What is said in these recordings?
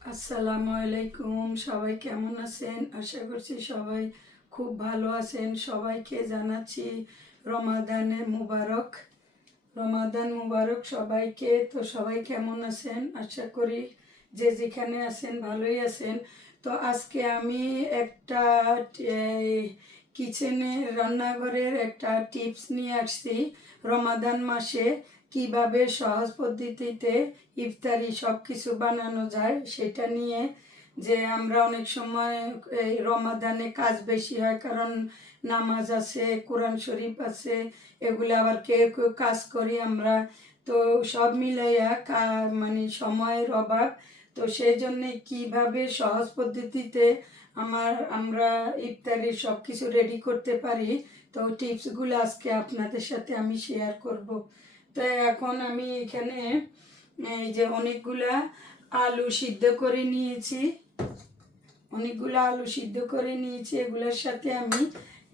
আসসালামু আলাইকুম, সবাই কেমন আছেন? আশা করছি সবাই খুব ভালো আছেন। সবাইকে জানাচ্ছি রমাদানের মুবারক। রমাদান মুবারক সবাইকে। তো সবাই কেমন আছেন? আশা করি যে যেখানে আছেন ভালোই আছেন। তো আজকে আমি একটা কিচেনে রান্নাঘরের একটা টিপস নিয়ে আসছি রমাদান মাসে। কীভাবে সহজ পদ্ধতিতে ইফতারি সব কিছু বানানো যায় সেটা নিয়ে যে আমরা অনেক সময় এই রমাদানে কাজ বেশি হয় কারণ নামাজ আছে, কোরআন শরীফ আছে, এগুলো আবার কেউ কেউ কাজ করি আমরা। তো সব মিলাইয়া মানে সময়ের অভাব। তো সেই জন্যে কীভাবে সহজ পদ্ধতিতে আমার, আমরা ইফতারির সব কিছু রেডি করতে পারি, তো টিপসগুলো আজকে আপনাদের সাথে আমি শেয়ার করব। তো এখন আমি এখানে, এই যে অনেকগুলা আলু সিদ্ধ করে নিয়েছি। অনেকগুলো আলু সিদ্ধ করে নিয়েছি। এগুলোর সাথে আমি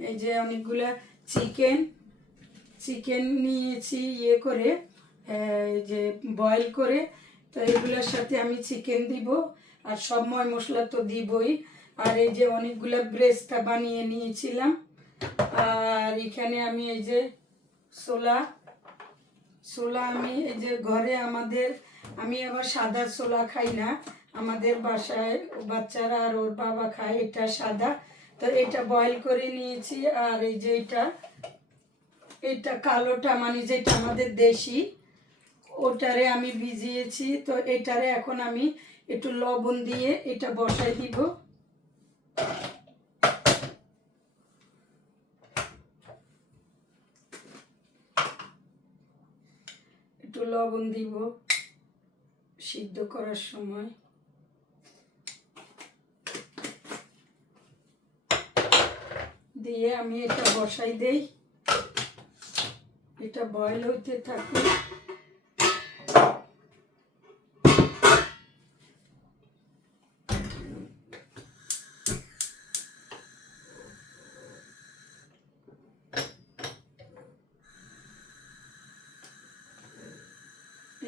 এই যে অনেকগুলা চিকেন চিকেন নিয়েছি ইয়ে করে যে বয়েল করে। তো এগুলোর সাথে আমি চিকেন দিব, আর সব ময় মশলা তো দিবই। আর এই যে অনেকগুলো ব্রেস্তা বানিয়ে নিয়েছিলাম। আর এখানে আমি এই যে ছোলা ছোলা আমি, এই যে ঘরে আমাদের, আমি আবার সাদা ছোলা খাই না। আমাদের বাসায় বাচ্চারা আর ওর বাবা খায়, এটা সাদা। তো এটা বয়েল করে নিয়েছি, আর এই যে এটা এটা কালোটা মানে যেটা আমাদের দেশি, ওটারে আমি ভিজিয়েছি। তো এটারে এখন আমি একটু লবণ দিয়ে এটা বসাই দিব একটু লবণ দিব সিদ্ধ করার সময়। দিয়ে আমি এটা বসাই দেই। এটা বয়ল হইতে থাকুক।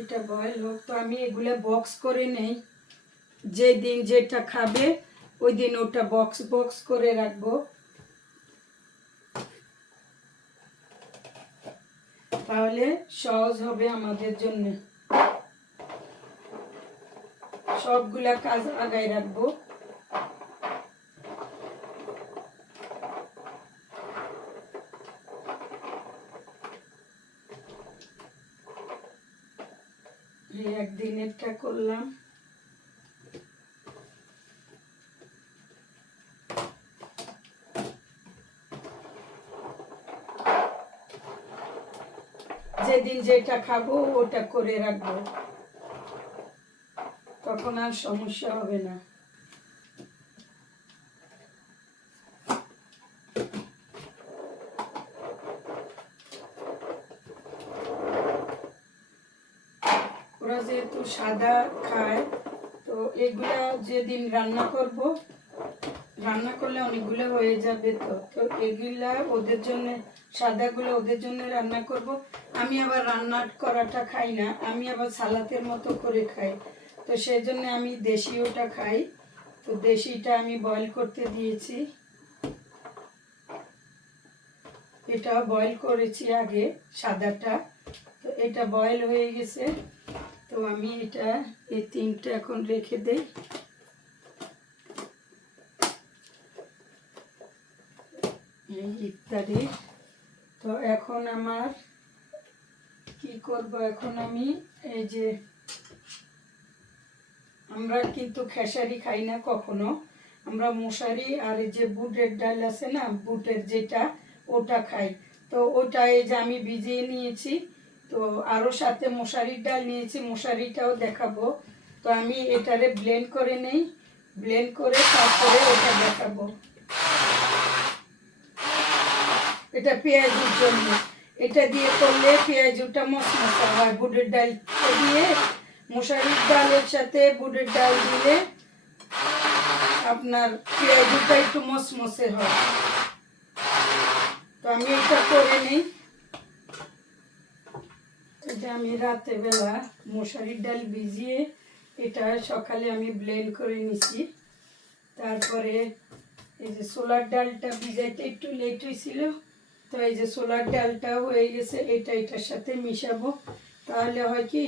এটা বয়েল হোক, তো আমি এগুলো বক্স করে নেই। যে দিন যেটা খাবে, ওই দিন ওটা বক্স বক্স করে রাখব। তাহলে সহজ হবে আমাদের জন্য। সবগুলা কাজ আগায় রাখব এই একদিনেরটা করলাম। যেদিন যেটা খাব ওটা করে রাখব। তখন আর সমস্যা হবে না ওরা যেহেতু সাদা খায়। তো এগুলা যেদিন রান্না করব, রান্না করলে অনেকগুলো হয়ে যাবে তো। তো এগুলা ওদের জন্য, সাদাগুলো ওদের জন্য রান্না করব। আমি আবার রান্না করাটা খাই না, আমি আবার সালাতের মতো করে খাই। তো সেই জন্য আমি দেশিওটা খাই। তো দেশিটা আমি বয়েল করতে দিয়েছি। এটা বয়েল করেছি আগে সাদাটা। তো এটা বয়েল হয়ে গেছে। তো আমি এটা, এই তিনটা এখন রেখে দেই। এই ইফতারি। তো এখন আমার কি করব? এখন আমি এই যে, আমরা কিন্তু খেসারি খাই না কখনো। আমরা মশারি আর এই যে বুটের ডাল আছে না, বুটের যেটা, ওটা খাই। তো ওটা এই যে আমি ভিজিয়ে নিয়েছি। তো আরও সাথে মশারির ডাল নিয়েছি, মশারিটাও দেখাবো। তো আমি এটারে ব্লেন্ড করে নেই ব্লেন্ড করে তারপরে ওটা দেখাবো। এটা পেঁয়াজুর জন্য। এটা দিয়ে করলে পেঁয়াজুটা মশমশা হয় বুটের ডাল দিয়ে। মশারির ডালের সাথে বুটের ডাল দিলে আপনার পেঁয়াজুটা একটু মসমসে হয়। তো আমি এটা করে নিই। এটা আমি রাতে বেলা মশারির ডাল ভিজিয়ে এটা সকালে আমি ব্লেন্ড করে নিছি। তারপরে এই যে সোলার ডালটা ভিজাইতে একটু লেট হয়েছিল, তো এই যে সোলার ডালটা হয়ে গেছে, এটা এটার সাথে মিশাবো। তাহলে হয় কি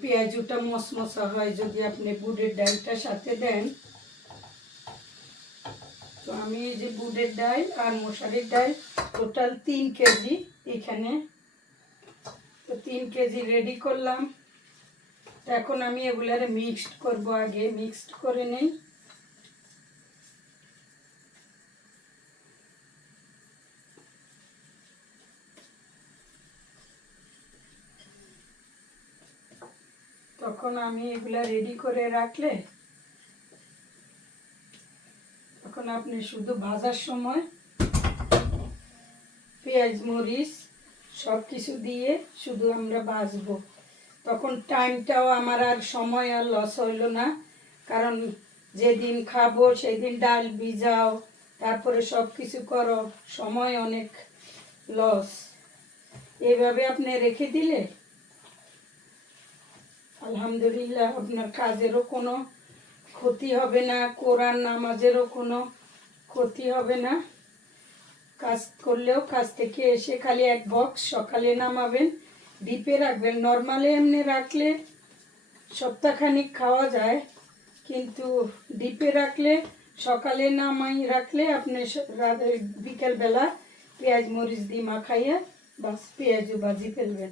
পেঁয়াজুটা মশমশা হয় যদি আপনি বুটের ডালটা সাথে দেন। তো আমি এই যে বুটের ডাল আর মশারির ডাল টোটাল তিন কেজি এখানে তো তিন কেজি রেডি করলাম। এখন আমি এগুলারে মিক্সড করব আগে। মিক্সড করে নেই। তখন আমি এগুলা রেডি করে রাখলে, তখন আপনি শুধু ভাজার সময় পেঁয়াজ, মরিচ সব কিছু দিয়ে শুধু আমরা ভাজবো তখন টাইমটাও আমার আর সময় আর লস হইল না। কারণ যেদিন খাব সেদিন ডাল ভিজাও, তারপরে সব কিছু করো, সময় অনেক লস এইভাবে আপনি রেখে দিলে? আলহামদুলিল্লাহ, আপনার কাজেরও কোনো ক্ষতি হবে না, কোরআন নামাজেরও কোনো ক্ষতি হবে না। কাজ করলেও কাজ থেকে এসে খালি এক বক্স সকালে নামাবেন, ডিপে রাখবেন। নর্মালে এমনি রাখলে সপ্তাহখানিক খাওয়া যায়, কিন্তু ডিপে রাখলে, সকালে নামাই রাখলে আপনি বিকেলবেলা পেঁয়াজ মরিচ দিয়ে মাখাইয়া বাস পেঁয়াজও বাজি ফেলবেন।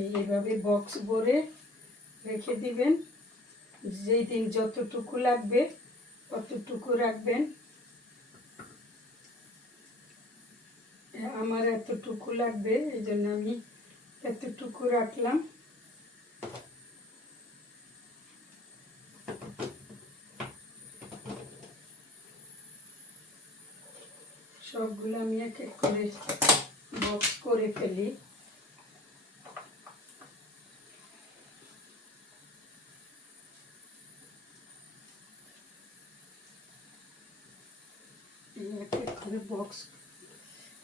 এইভাবে বক্স ভরে রেখে দিবেন। যেই দিন যতটুকু লাগবে, ততটুকু রাখবেন। আমার এতটুকু লাগবে, এই জন্য আমি এতটুকু রাখলাম। সবগুলো আমি এক এক করে বক্স করে ফেলি এই এক বক্স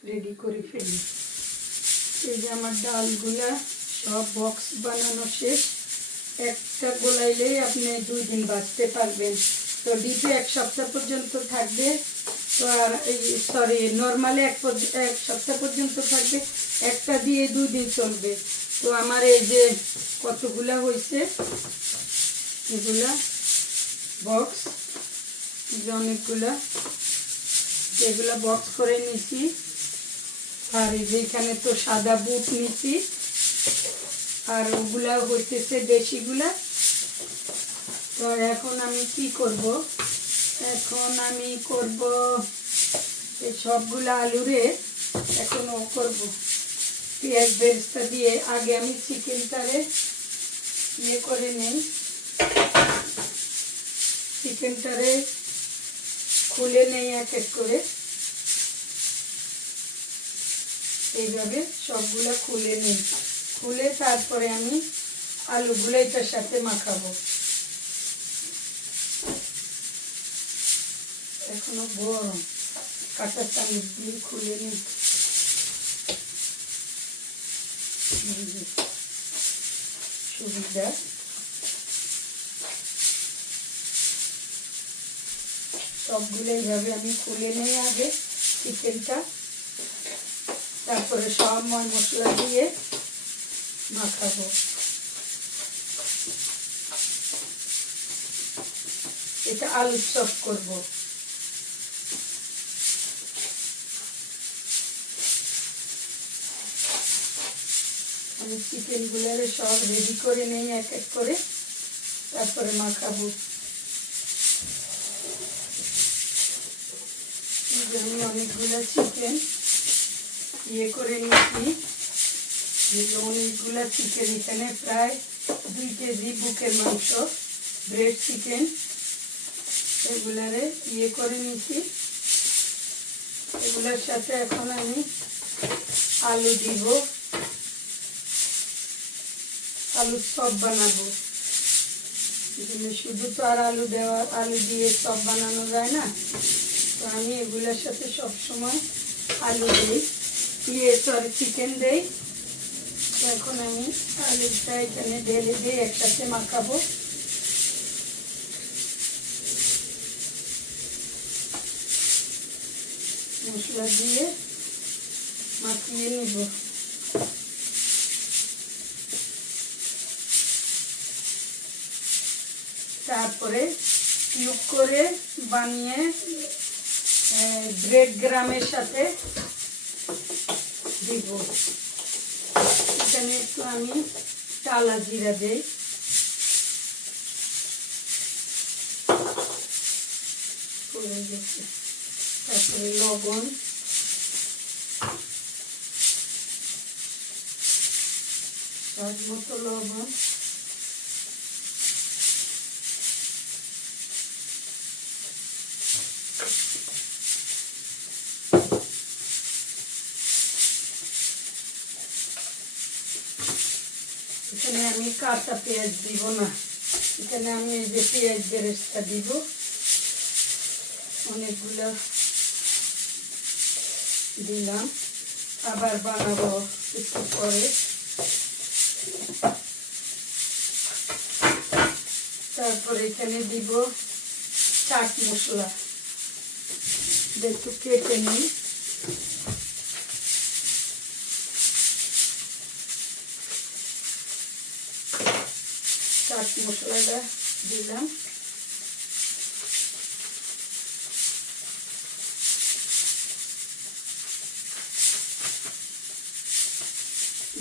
রেডি করে ফেলি। এই যে আমার ডালগুলা সব বক্স বানানো শেষ। একটা গোলাইলেই আপনি দুই দিন বাঁচতে পারবেন। তো ডিপে এক সপ্তাহ পর্যন্ত থাকবে। তো আর এই সরি নর্মালে এক এক সপ্তাহ পর্যন্ত থাকবে। একটা দিয়ে দুই দিন চলবে। তো আমার এই যে কতগুলা হয়েছে, এগুলা বক্স অনেকগুলা। এগুলা বক্স করে নিছি। আর এই যে এখানে তো সাদা বুট নিছি। আর ওগুলা হইতেছে দেশিগুলা তো এখন আমি কি করব? এখন আমি করব এই সবগুলা আলুরে এখন ও করব। পেঁয়াজ বেরেস্তা দিয়ে আগে আমি চিকেনটারে ইয়ে করে নেই। চিকেনটারে খুলে নেই এক এক করে। এইভাবে সবগুলো খুলে নিই। খুলে তারপরে আমি আলুগুলো এটার সাথে মাখাবো। এখনও গরম। কাঁচা চামচ দিয়ে খুলে নিই। সুবিধা। সবগুলো এইভাবে আমি খুলে নিই আগে চিকেনটা। তারপরে সব ময় মশলা দিয়ে মাখাবো। এটা আলুর চপ করব। আমি চিকেনগুলোরে সব রেডি করে নেই এক এক করে। তারপরে মাখাবো। এই যে আমি অনেকগুলো চিকেন ইয়ে করে নিয়েছি। অনেকগুলো চিকেন এখানে প্রায় দুই কেজি বুকের মাংস ব্রেড চিকেন এগুলারে ইয়ে করে নিয়েছি। এগুলোর সাথে এখন আমি আলু দিব। আলুর চপ বানাবো। শুধু তো আর আলু দেওয়া, আলু দিয়ে চপ বানানো যায় না। তো আমি এগুলোর সাথে সবসময় আলু দিই। দিয়ে সরি চিকেন দেই। এখন আমি আলুটা এখানে ঢেলে দিয়ে একসাথে মাখাবো। মশলা দিয়ে মাখিয়ে নিব। তারপরে কিউব করে বানিয়ে ব্রেড গ্রামের সাথে দিব। এখানে একটু আমি টালা জিরা দেই। তারপরে লবণ। স্বাদ মতো লবণ। এখানে আমি কাঁচা পেঁয়াজ দিব না। এখানে আমি এই যে পেঁয়াজ বেরেস্তা দিব। অনেকগুলো দিলাম। আবার বানাবো একটু পরে। তারপরে এখানে দিব চাট মশলা। একটু কেটে নিই। মশলাটা দিলাম।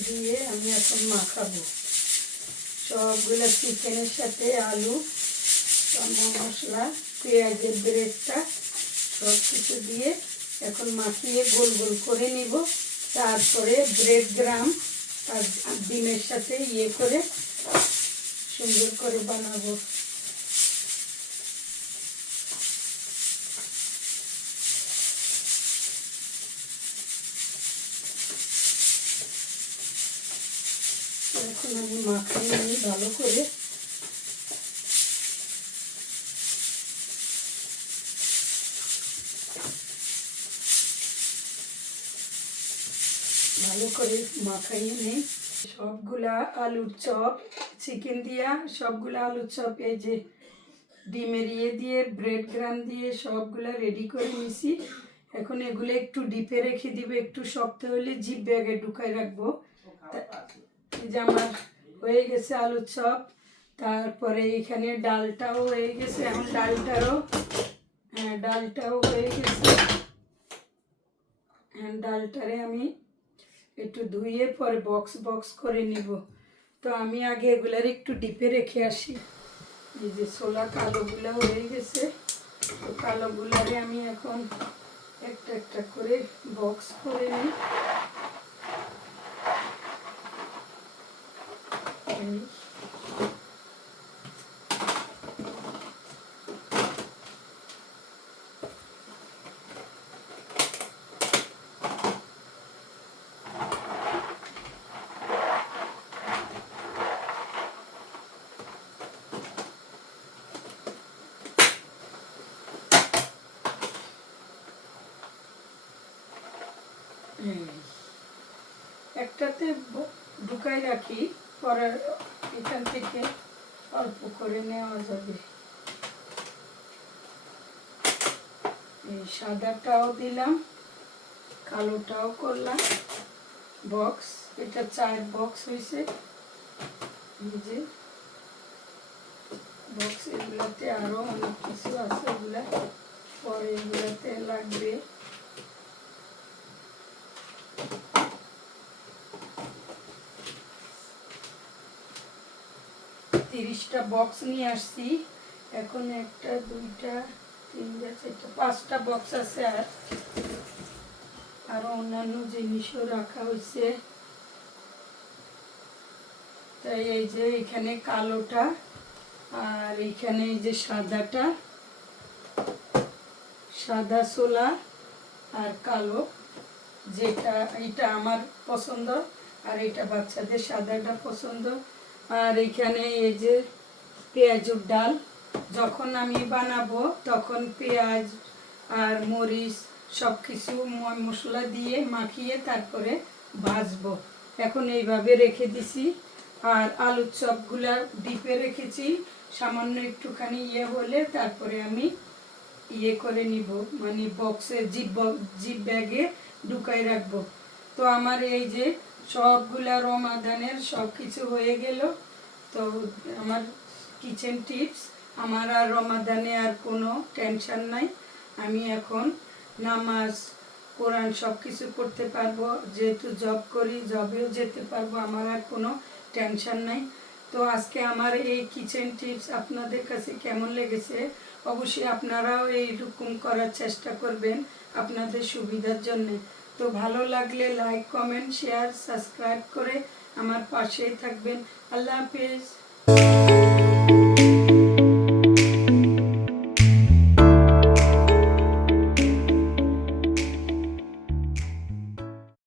দিয়ে আমি এখন মাখাবো। সবগুলো চিকেনের সাথে আলু মশলা, পেঁয়াজের ব্রেডটা সব কিছু দিয়ে এখন মাখিয়ে গোল গোল করে নিব। তারপরে ব্রেড গ্রাম আর ডিমের সাথে ইয়ে করে সুন্দর করে বানাবো এখন আমি মাখাই নিই ভালো করে ভালো করে মাখাইয়ে নিই সবগুলা আলুর চপ, চিকেন দিয়া সবগুলা আলুর চপ, এই যে ডিমের ইয়ে দিয়ে ব্রেড গ্রাম দিয়ে সবগুলা রেডি করে নিছি। এখন এগুলো একটু ডিপে রেখে দিব, একটু শক্ত হলে জিপ ব্যাগে ঢুকাই রাখব। যে আমার হয়ে গেছে আলুর চপ। তারপরে এখানে ডালটাও হয়ে গেছে, এখন ডালটারও হ্যাঁ ডালটাও হয়ে গেছে। হ্যাঁ ডালটারে আমি একটু ধুয়ে পরে বক্স বক্স করে নিব। তো আমি আগে এগুলার একটু ডিপে রেখে আসি। এই যে ছোলা কালোগুলা হয়ে গেছে। তো কালোগুলারে আমি এখন একটা একটা করে বক্স করে নিই এই এই। একটাতে ঢুকাই রাখি পরে এখান থেকে অল্প করে নেওয়া যাবে। এই সাদাটাও দিলাম, কালোটাও করলাম। বক্স, এটা চায়ের বক্স হয়েছে যে বক্স এগুলাতে আরও অনেক কিছু আছে, এগুলা পরে এগুলাতে লাগবে। তিরিশটা বক্স নিয়ে আসছি। এখন একটা, দুইটা, তিনটা, চারটা পাঁচটা বক্স আছে আর। আরও অন্যান্য জিনিসও রাখা হয়েছে। তাই এই যে এখানে কালোটা আর এখানে এই যে সাদাটা। সাদা সোলা আর কালো, যেটা, এটা আমার পছন্দ আর এটা বাচ্চাদের সাদাটা পছন্দ। আর এখানে এই যে পেঁয়াজুর ডাল, যখন আমি বানাবো তখন পেঁয়াজ আর মরিচ সব কিছু মশলা দিয়ে মাখিয়ে তারপরে ভাজবো। এখন এইভাবে রেখে দিছি। আর আলুর চপগুলা ডিপে রেখেছি। সামান্য একটুখানি ইয়ে হলে তারপরে আমি ইয়ে করে নিব। মানে বক্সে জিপ জিপ ব্যাগে ঢুকাই রাখব। তো আমার এই যে সবগুলা রমাদানের সব কিছু হয়ে গেল। তো আমার কিচেন টিপস আমার আর রমাদানে আর কোনো টেনশন নাই। আমি এখন নামাজ, কোরআন সব কিছু করতে পারব। যেহেতু জব করি জবেও যেতে পারব, আমার আর কোনো টেনশন নাই। তো আজকে আমার এই কিচেন টিপস আপনাদের কাছে কেমন লেগেছে? অবশ্যই আপনারাও এইরকম করার চেষ্টা করবেন আপনাদের সুবিধার জন্য। তো ভালো লাগলে লাইক কমেন্ট শেয়ার সাবস্ক্রাইব করে আমার পাশেই থাকবেন। আল্লাহ হাফিজ।